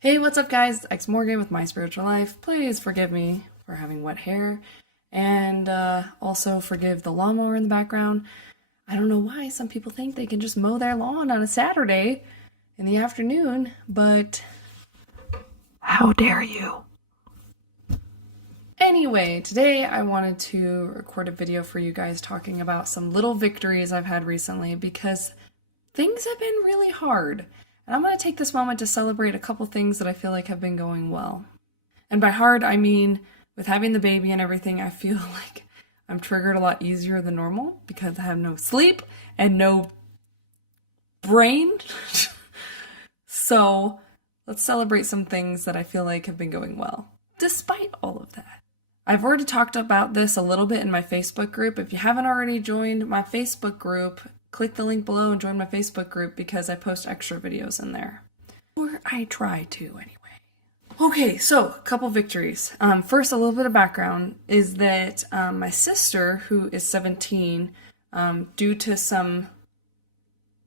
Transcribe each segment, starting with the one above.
Hey, what's up, guys? Ex-Morgan with My Spiritual Life. Please forgive me for having wet hair, and also forgive the lawnmower in the background. I don't know why some people think they can just mow their lawn on a Saturday in the afternoon, but how dare you? Anyway, today I wanted to record a video for you guys talking about some little victories I've had recently because things have been really hard. And I'm going to take this moment to celebrate a couple things that I feel like have been going well. And by hard, I mean with having the baby and everything, I feel like I'm triggered a lot easier than normal because I have no sleep and no brain. So let's celebrate some things that I feel like have been going well, despite all of that. I've already talked about this a little bit in my Facebook group. If you haven't already joined my Facebook group, click the link below and join my Facebook group because I post extra videos in there. Or I try to anyway. Okay, so a couple victories. First, a little bit of background is that my sister, who is 17, due to some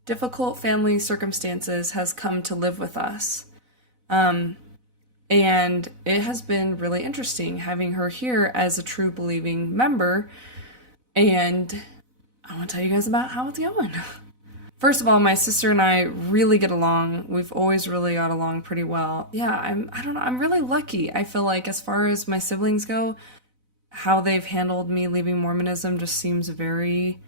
difficult family circumstances, has come to live with us. And it has been really interesting having her here as a true believing member. And I want to tell you guys about how it's going. First of all, my sister and I really get along. We've always really got along pretty well. Yeah, I don't know, I'm really lucky. I feel like as far as my siblings go, how they've handled me leaving Mormonism just seems very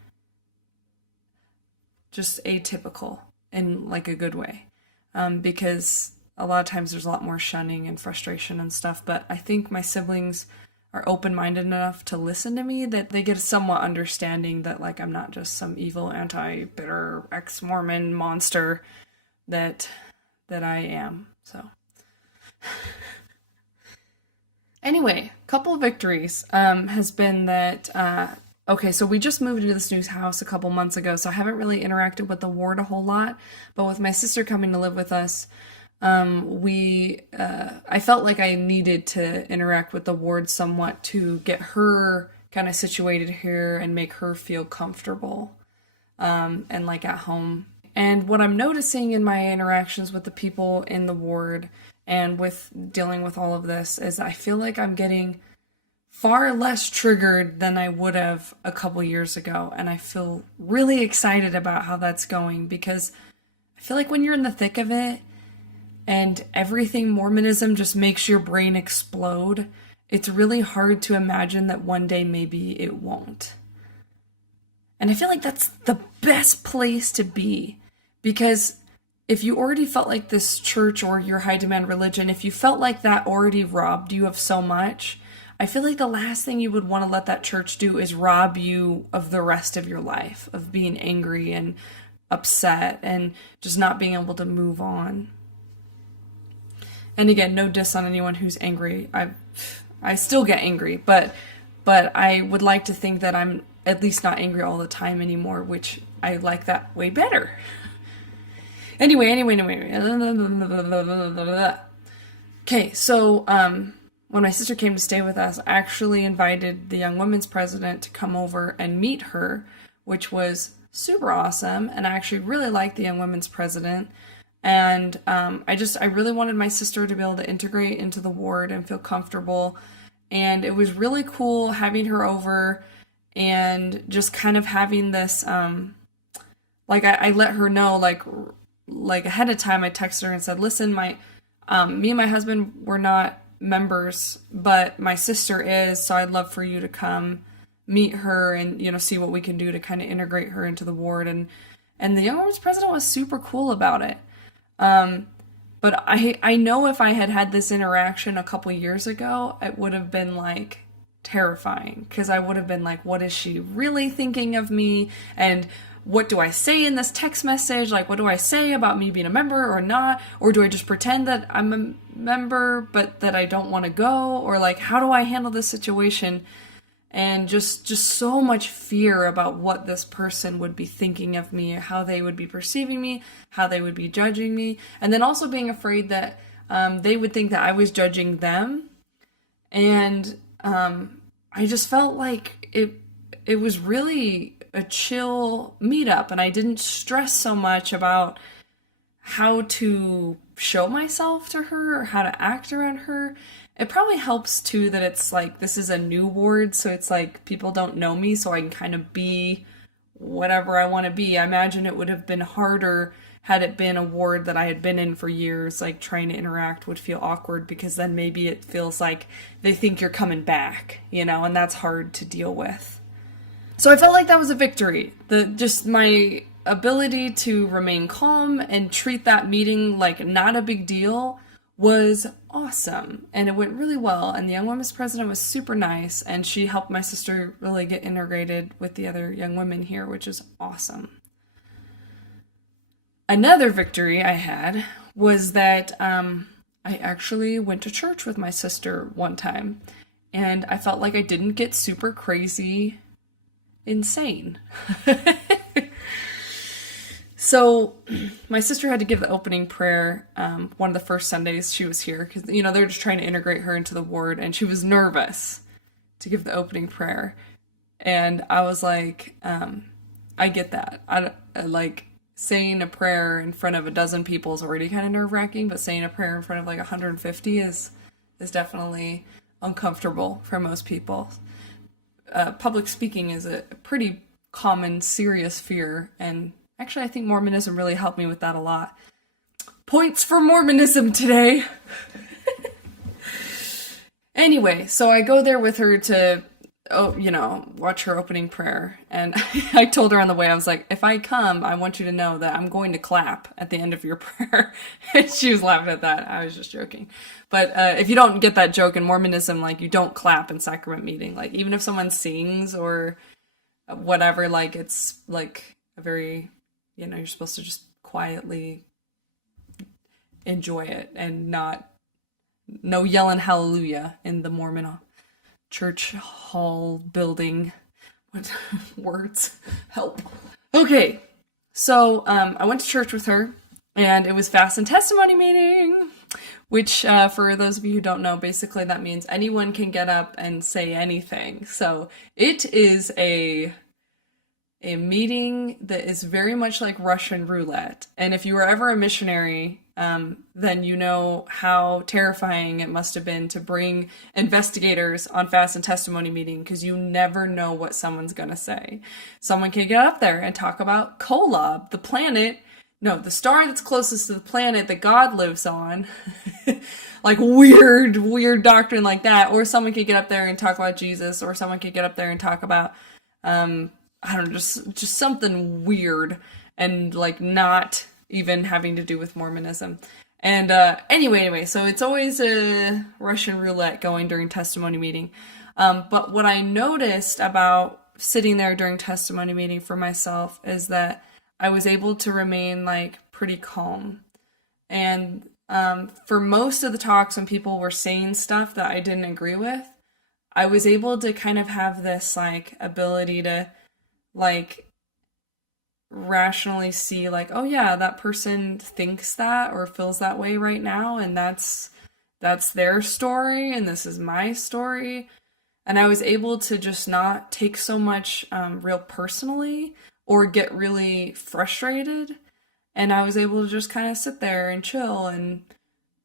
just atypical in like a good way. Because a lot of times there's a lot more shunning and frustration and stuff, but I think my siblings are open-minded enough to listen to me that they get a somewhat understanding that like I'm not just some evil anti-bitter ex-Mormon monster that I am. So anyway, couple victories has been that okay, so we just moved into this new house a couple months ago, so I haven't really interacted with the ward a whole lot, but with my sister coming to live with us, I felt like I needed to interact with the ward somewhat to get her kind of situated here and make her feel comfortable, and like at home. And what I'm noticing in my interactions with the people in the ward and with dealing with all of this is I feel like I'm getting far less triggered than I would have a couple years ago. And I feel really excited about how that's going because I feel like when you're in the thick of it, and everything Mormonism just makes your brain explode, it's really hard to imagine that one day maybe it won't. And I feel like that's the best place to be, because if you already felt like this church or your high demand religion, if you felt like that already robbed you of so much, I feel like the last thing you would want to let that church do is rob you of the rest of your life, of being angry and upset and just not being able to move on. And again, no diss on anyone who's angry. I still get angry, but I would like to think that I'm at least not angry all the time anymore, which I like that way better. Anyway. Okay, so when my sister came to stay with us, I actually invited the Young Women's president to come over and meet her, which was super awesome, and I actually really liked the Young Women's president. And I really wanted my sister to be able to integrate into the ward and feel comfortable. And it was really cool having her over and just kind of having this, like I let her know, like ahead of time, I texted her and said, listen, me and my husband were not members, but my sister is, so I'd love for you to come meet her and, see what we can do to kind of integrate her into the ward. And the Young Women's president was super cool about it. But I know if I had had this interaction a couple years ago, it would have been like terrifying, because I would have been like, what is she really thinking of me? And what do I say in this text message? Like, what do I say about me being a member or not? Or do I just pretend that I'm a member, but that I don't want to go? Or like, how do I handle this situation? And just so much fear about what this person would be thinking of me, how they would be perceiving me, how they would be judging me. And then also being afraid that they would think that I was judging them. And I just felt like it was really a chill meetup, and I didn't stress so much about how to show myself to her or how to act around her. It probably helps too that it's like this is a new ward, so it's like people don't know me, so I can kind of be whatever I want to be. I imagine it would have been harder had it been a ward that I had been in for years. Like trying to interact would feel awkward because then maybe it feels like they think you're coming back, you know, and that's hard to deal with. So I felt like that was a victory. Just my ability to remain calm and treat that meeting like not a big deal was awesome, and it went really well, and the young women's president was super nice, and she helped my sister really get integrated with the other young women here, which is awesome. Another victory I had was that I actually went to church with my sister one time, and I felt like I didn't get super crazy insane. So my sister had to give the opening prayer one of the first Sundays she was here because, you know, they're just trying to integrate her into the ward, and she was nervous to give the opening prayer. And I was like, I get that. I like saying a prayer in front of a dozen people is already kind of nerve-wracking, but saying a prayer in front of like 150 is definitely uncomfortable for most people. Public speaking is a pretty common, serious fear, and actually I think Mormonism really helped me with that a lot. Points for Mormonism today! Anyway, so I go there with her to, watch her opening prayer, and I told her on the way, I was like, if I come, I want you to know that I'm going to clap at the end of your prayer. And she was laughing at that. I was just joking. But if you don't get that joke in Mormonism, like, you don't clap in sacrament meeting. Like, even if someone sings or whatever, like, it's like a very, you're supposed to just quietly enjoy it and no yelling hallelujah in the Mormon church hall building. What words? Help. Okay, so I went to church with her, and it was fast and testimony meeting, which for those of you who don't know, basically that means anyone can get up and say anything. So it is a meeting that is very much like Russian roulette. And if you were ever a missionary, then you know how terrifying it must have been to bring investigators on fast and testimony meeting, because you never know what someone's going to say. Someone can get up there and talk about Kolob, the star that's closest to the planet that God lives on. Like weird doctrine like that. Or someone could get up there and talk about Jesus, or someone could get up there and talk about I don't know, just something weird and like not even having to do with Mormonism. And anyway, so it's always a Russian roulette going during testimony meeting. But what I noticed about sitting there during testimony meeting for myself is that I was able to remain like pretty calm. And for most of the talks when people were saying stuff that I didn't agree with, I was able to kind of have this like ability to like rationally see like, oh yeah, that person thinks that or feels that way right now, and that's their story and this is my story. And I was able to just not take so much real personally or get really frustrated, and I was able to just kind of sit there and chill and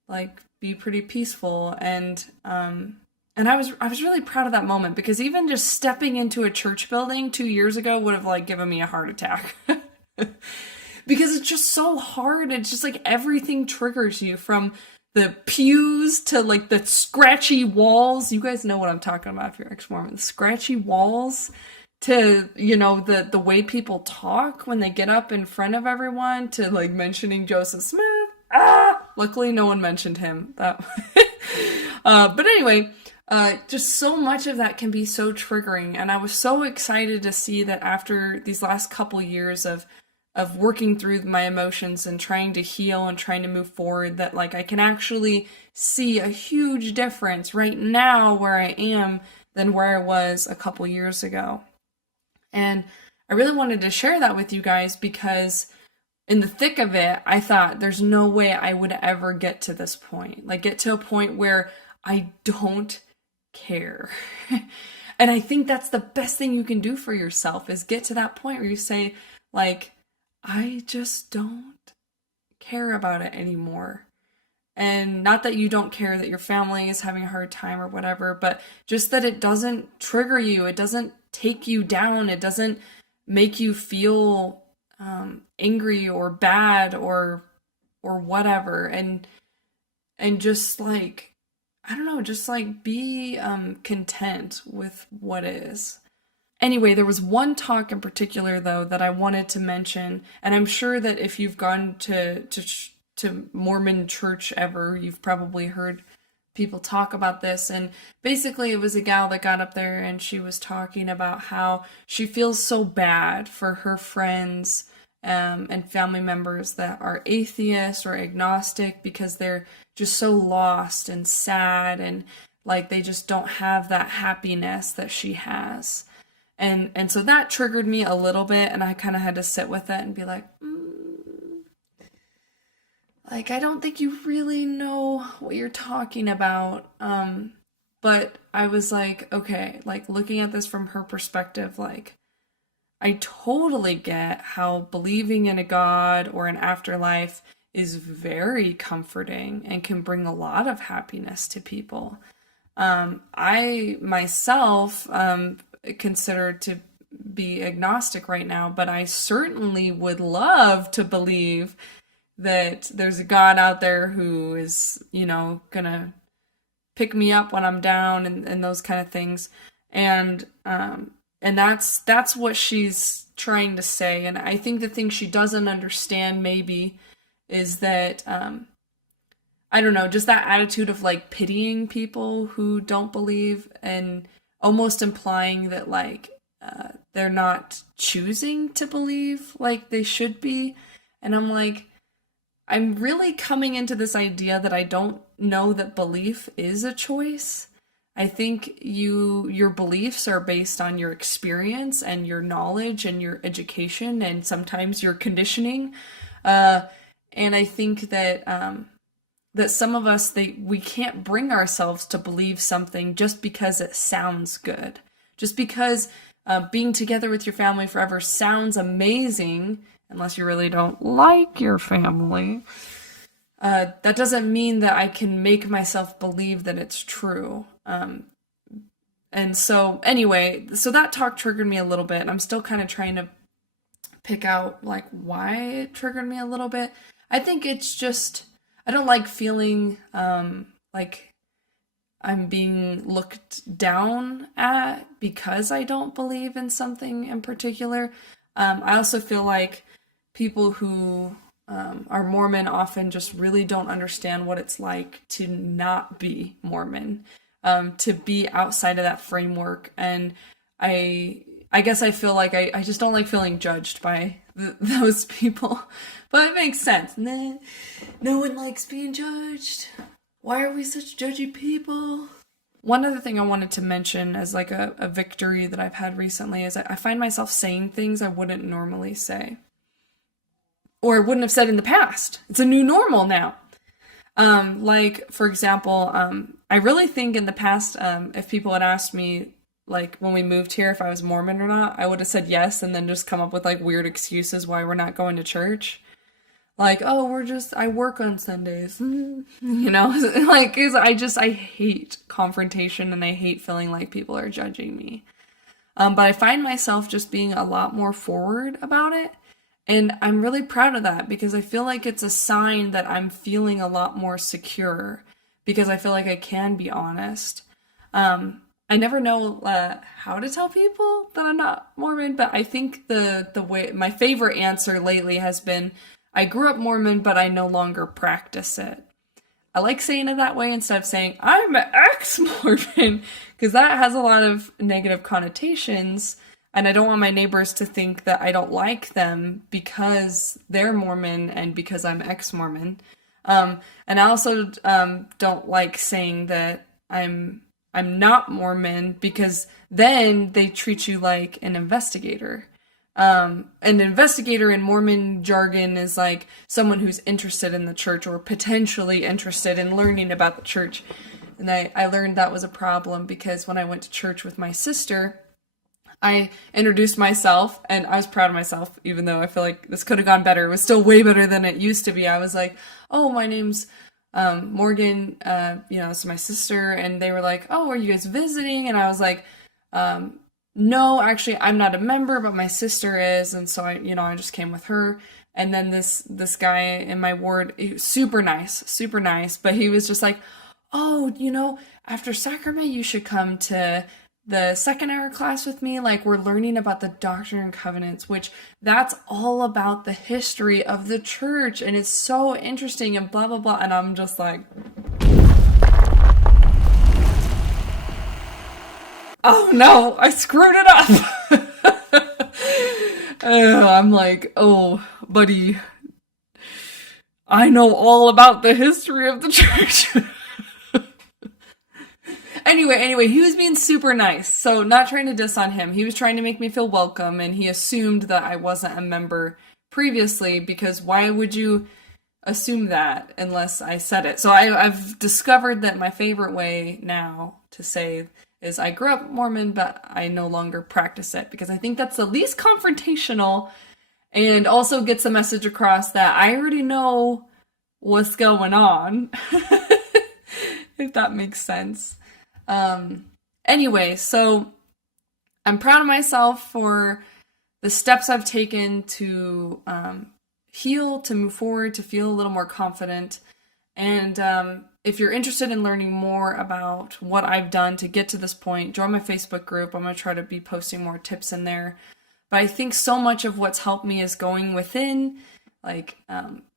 like be pretty peaceful. And I was really proud of that moment, because even just stepping into a church building 2 years ago would have like given me a heart attack. Because it's just so hard. It's just like everything triggers you, from the pews to like the scratchy walls. You guys know what I'm talking about if you're ex-Mormon. The scratchy walls to, the way people talk when they get up in front of everyone, to like mentioning Joseph Smith. Luckily no one mentioned him. But anyway, just so much of that can be so triggering. And I was so excited to see that after these last couple years of working through my emotions and trying to heal and trying to move forward, that like I can actually see a huge difference right now where I am than where I was a couple years ago. And I really wanted to share that with you guys, because in the thick of it, I thought there's no way I would ever get to this point. Like get to a point where I don't care. And I think that's the best thing you can do for yourself, is get to that point where you say like, I just don't care about it anymore. And not that you don't care that your family is having a hard time or whatever, but just that it doesn't trigger you. It doesn't take you down. It doesn't make you feel angry or bad or whatever. And just like, I don't know, just like be content with what is. Anyway, there was one talk in particular, though, that I wanted to mention, and I'm sure that if you've gone to Mormon church ever, you've probably heard people talk about this. And basically, it was a gal that got up there and she was talking about how she feels so bad for her friends and family members that are atheist or agnostic because they're just so lost and sad and like they just don't have that happiness that she has. And so that triggered me a little bit, and I kind of had to sit with it and be like, like, I don't think you really know what you're talking about. But I was like, okay, like looking at this from her perspective, like, I totally get how believing in a God or an afterlife is very comforting and can bring a lot of happiness to people. I myself consider to be agnostic right now, but I certainly would love to believe that there's a God out there who is, you know, gonna pick me up when I'm down and those kind of things. And that's what she's trying to say. And I think the thing she doesn't understand maybe is that, I don't know, just that attitude of like pitying people who don't believe and almost implying that like, they're not choosing to believe like they should be. And I'm like, I'm really coming into this idea that I don't know that belief is a choice. I think your beliefs are based on your experience and your knowledge and your education and sometimes your conditioning. And I think that that some of us, we can't bring ourselves to believe something just because it sounds good. Just because being together with your family forever sounds amazing, unless you really don't like your family, that doesn't mean that I can make myself believe that it's true. And so anyway, so that talk triggered me a little bit, and I'm still kind of trying to pick out like why it triggered me a little bit. I think it's just, I don't like feeling like I'm being looked down at because I don't believe in something in particular. I also feel like people who are Mormon often just really don't understand what it's like to not be Mormon, to be outside of that framework. And I guess I feel like I just don't like feeling judged by those people. But it makes sense. Nah, no one likes being judged. Why are we such judgy people? One other thing I wanted to mention as like a victory that I've had recently is I find myself saying things I wouldn't normally say. Or wouldn't have said in the past. It's a new normal now. Like, for example, I really think in the past, if people had asked me, like, when we moved here, if I was Mormon or not, I would have said yes and then just come up with, like, weird excuses why we're not going to church. Like, oh, I work on Sundays. You know? Like, 'cause I hate confrontation and I hate feeling like people are judging me. But I find myself just being a lot more forward about it. And I'm really proud of that because I feel like it's a sign that I'm feeling a lot more secure because I feel like I can be honest. I never know how to tell people that I'm not Mormon, but I think the way, my favorite answer lately has been, I grew up Mormon, but I no longer practice it. I like saying it that way instead of saying, I'm an ex-Mormon, because that has a lot of negative connotations. And I don't want my neighbors to think that I don't like them because they're Mormon and because I'm ex-Mormon. And I also don't like saying that I'm not Mormon because then they treat you like an investigator. An investigator in Mormon jargon is like someone who's interested in the church or potentially interested in learning about the church. And I learned that was a problem because when I went to church with my sister, I introduced myself, and I was proud of myself, even though I feel like this could have gone better. It was still way better than it used to be. I was like, oh, my name's Morgan, it's my sister, and they were like, oh, are you guys visiting? And I was like, no, actually, I'm not a member, but my sister is, and so I just came with her. And then this guy in my ward, he was super nice, but he was just like, oh, after sacrament, you should come to the second hour class with me. Like, we're learning about the Doctrine and Covenants, which that's all about the history of the church, and it's so interesting and blah, blah, blah. And I'm just like, oh no, I screwed it up. I'm like, oh, buddy, I know all about the history of the church. Anyway, he was being super nice, so not trying to diss on him. He was trying to make me feel welcome, and he assumed that I wasn't a member previously, because why would you assume that unless I said it? So I've discovered that my favorite way now to say is I grew up Mormon, but I no longer practice it, because I think that's the least confrontational and also gets the message across that I already know what's going on, if that makes sense. Anyway, so I'm proud of myself for the steps I've taken to heal, to move forward, to feel a little more confident. And if you're interested in learning more about what I've done to get to this point, join my Facebook group. I'm going to try to be posting more tips in there. But I think so much of what's helped me is going within, like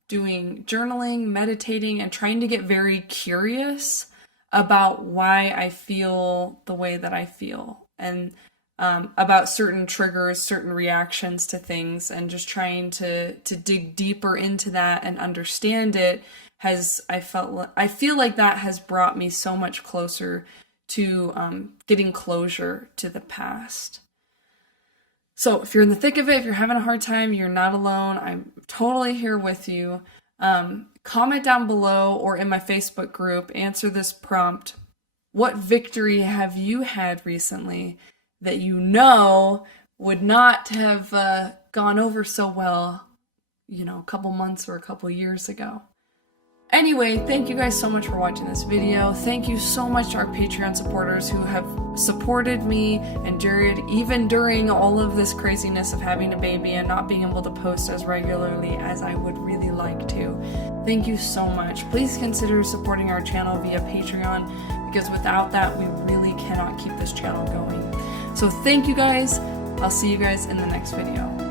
doing journaling, meditating, and trying to get very curious about why I feel the way that I feel, and about certain triggers, certain reactions to things, and just trying to dig deeper into that and understand it I feel like that has brought me so much closer to getting closure to the past. So if you're in the thick of it, if you're having a hard time, you're not alone. I'm totally here with you. Comment down below or in my Facebook group, answer this prompt. What victory have you had recently that you know would not have gone over so well, a couple months or a couple years ago? Anyway, thank you guys so much for watching this video. Thank you so much to our Patreon supporters who have supported me and Jared even during all of this craziness of having a baby and not being able to post as regularly as I would really like to. Thank you so much. Please consider supporting our channel via Patreon, because without that, we really cannot keep this channel going. So thank you guys. I'll see you guys in the next video.